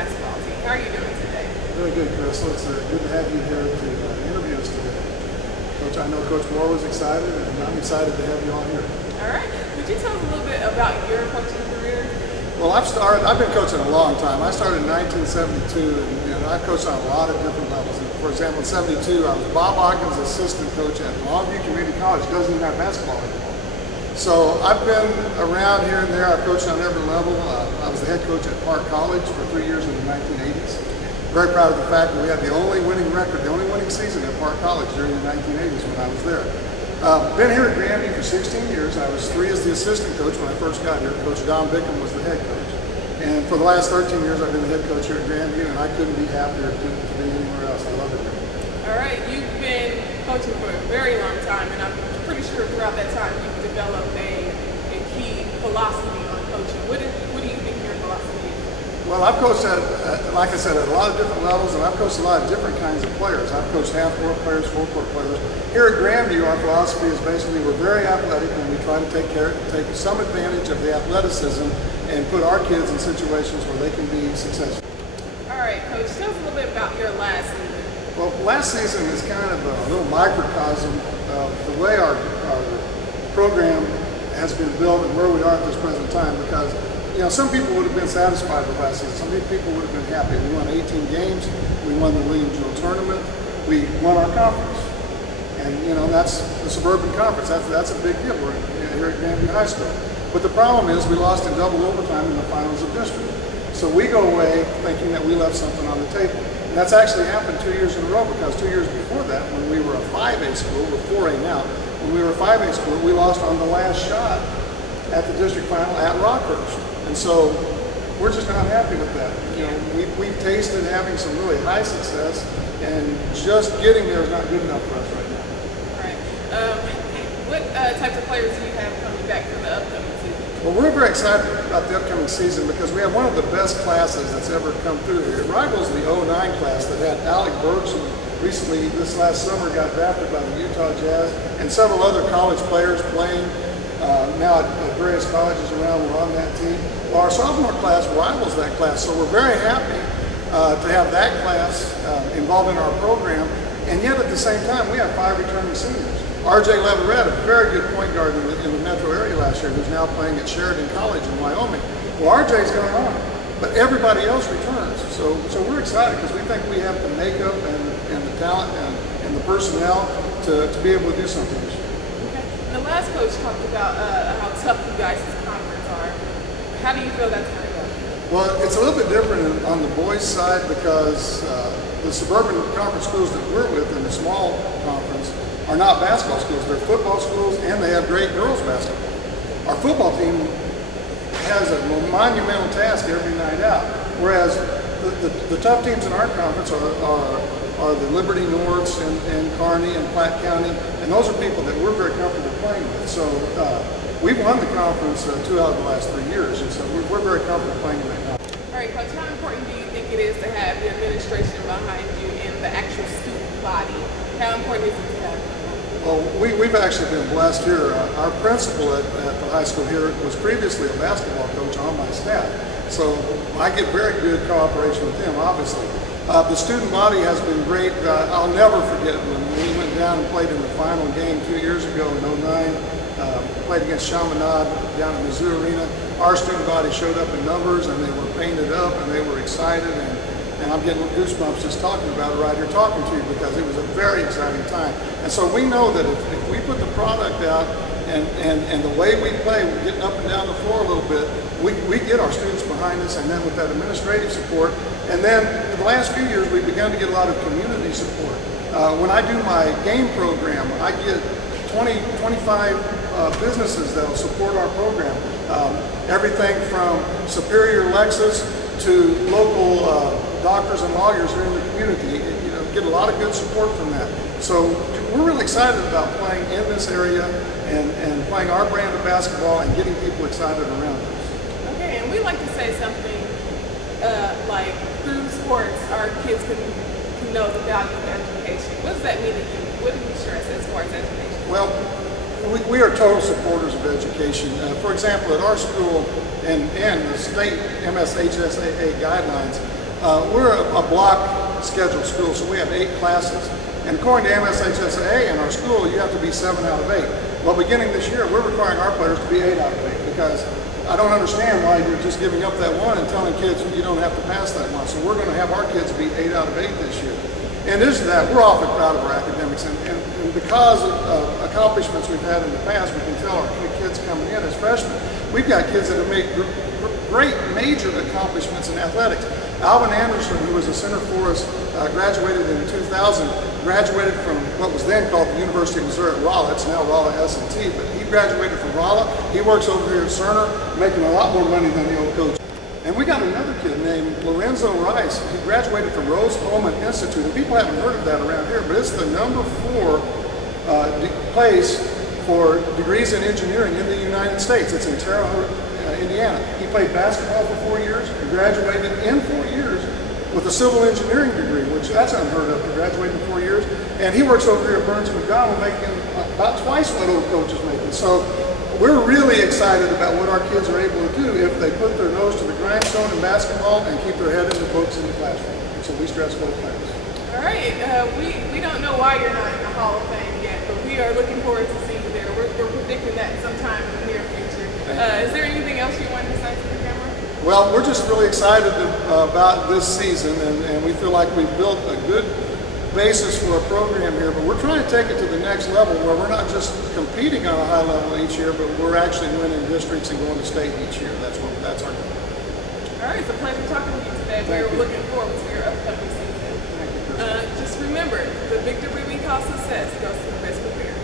basketball team. How are you doing today? Really good, Chris. It's good to have you here to interview us today. Coach, I know Coach Moore was excited, and I'm excited to have you on here. All right. Could you tell us a little bit about your coaching career? Well, I've been coaching a long time. I started in 1972, and I've coached on a lot of different levels. For example, in 72, I was Bob Ogden's assistant coach at Longview Community College. It doesn't even have basketball anymore. So I've been around here and there. I've coached on every level. I was the head coach at Park College for 3 years in the 1980s. Very proud of the fact that we had the only winning record, the only winning season at Park College during the 1980s when I was there. Been here at Grandview for 16 years. I was 3 as the assistant coach when I first got here. Coach Don Bickham was the head coach. And for the last 13 years, I've been the head coach here at Grandview, and I couldn't be happier to be anywhere else. I love it here. All right, you've been coaching for a very long time, and I'm pretty sure throughout that time you've developed a key philosophy on coaching. What do you think your philosophy is? Well, I've coached at, like I said, at a lot of different levels, and I've coached a lot of different kinds of players. I've coached half-court players, full-court players. Here at Grandview, our philosophy is basically we're very athletic, and we try to take some advantage of the athleticism and put our kids in situations where they can be successful. All right, Coach, tell us a little bit about your last season. Well, last season is kind of a little microcosm of the way our program has been built and where we are at this present time, because some people would have been satisfied with last season. Some people would have been happy. We won 18 games. We won the William Jewell tournament. We won our conference. And, that's the Suburban Conference. That's a big deal. We're here at Grandview High School. But the problem is we lost in double overtime in the finals of district. So we go away thinking that we left something on the table. And that's actually happened 2 years in a row, because 2 years before that, when we were a 5A school, we're 4A now, when we were a 5A school, we lost on the last shot at the district final at Rockhurst. And so we're just not happy with that. We've tasted having some really high success, and just getting there is not good enough for us right now. All right. What types of players do you have coming back for the upcoming season? Well, we're very excited about the upcoming season because we have one of the best classes that's ever come through here. It rivals the 09 class that had Alec Burks, who recently, this last summer, got drafted by the Utah Jazz, and several other college players playing now at various colleges around. We're on that team. Well, our sophomore class rivals that class, so we're very happy to have that class involved in our program, and yet at the same time, we have 5 returning seniors. R.J. Leverett, a very good point guard in the metro area last year, who's now playing at Sheridan College in Wyoming. Well, R.J.'s gone on, but everybody else returns. So we're excited because we think we have the makeup and the talent and the personnel to be able to do something this year. Okay. The last coach talked about how tough you guys' conference are. How do you feel that's going to go? Well, it's a little bit different on the boys' side because the suburban conference schools that we're with in the small conference are not basketball schools. They're football schools, and they have great girls basketball. Our football team has a monumental task every night out, whereas the tough teams in our conference are the Liberty Norths and Kearney and Platte County, and those are people that we're very comfortable playing with. So we've won the conference 2 out of the last 3 years, and so we're very comfortable playing in that conference. All right, Coach, how important do you think it is to have the administration behind you and the actual student body? How important is it to have? Well, we've actually been blessed here. Our principal at the high school here was previously a basketball coach on my staff, so I get very good cooperation with him, obviously. The student body has been great. I'll never forget when we went down and played in the final game 2 years ago in 09, played against Chaminade down at Mizzou Arena. Our student body showed up in numbers, and they were painted up, and they were excited, and I'm getting goosebumps just talking about it right here, talking to you, because it was a very exciting time. And so we know that if we put the product out and the way we play, we're getting up and down the floor a little bit, we get our students behind us, and then with that administrative support. And then in the last few years, we've begun to get a lot of community support. When I do my game program, I get 20, 25 businesses that will support our program. Everything from Superior Lexus to local doctors and lawyers here in the community, get a lot of good support from that. So we're really excited about playing in this area and playing our brand of basketball and getting people excited around us. Okay, and we like to say something like through sports, our kids can know the value of education. What does that mean to you? What do you stress as far as education? Well, we are total supporters of education. For example, at our school and the state MSHSAA guidelines, We're a block scheduled school, so we have 8 classes. And according to MSHSAA in our school, you have to be 7 out of 8. Well, beginning this year, we're requiring our players to be 8 out of 8 because I don't understand why you're just giving up that one and telling kids you don't have to pass that one. So we're going to have our kids be 8 out of 8 this year. In addition to that, we're awfully proud of our academics. And because of accomplishments we've had in the past, we can tell our kids coming in as freshmen, we've got kids that have made great major accomplishments in athletics. Alvin Anderson, who was a center for us, graduated in 2000, graduated from what was then called the University of Missouri at Rolla. It's now Rolla S&T, but he graduated from Rolla. He works over here at Cerner, making a lot more money than the old coach. And we got another kid named Lorenzo Rice. He graduated from Rose Holman Institute. And people haven't heard of that around here, but it's the number 4 place for degrees in engineering in the United States. It's in Terre Haute, Indiana. He played basketball for 4 years and graduated in 4 years with a civil engineering degree, which that's unheard of to graduate in 4 years. And he works over here at Burns McDonald making about twice what old coach is making. So we're really excited about what our kids are able to do if they put their nose to the grindstone in basketball and keep their head in the books in the classroom. And so we stress both things. All right. We don't know why you're not in the Hall of Fame yet, but we are looking forward to seeing you there. We're predicting that sometime in the near future. Is there anything else you want to say to the camera? Well, we're just really excited about this season, and we feel like we've built a good basis for a program here, but we're trying to take it to the next level where we're not just competing on a high level each year, but we're actually winning districts and going to state each year. That's our goal. All right, it's a pleasure talking to you today. We're looking forward to your upcoming season. Thank you, Chris. Just remember, the victory we call success goes to the best prepared.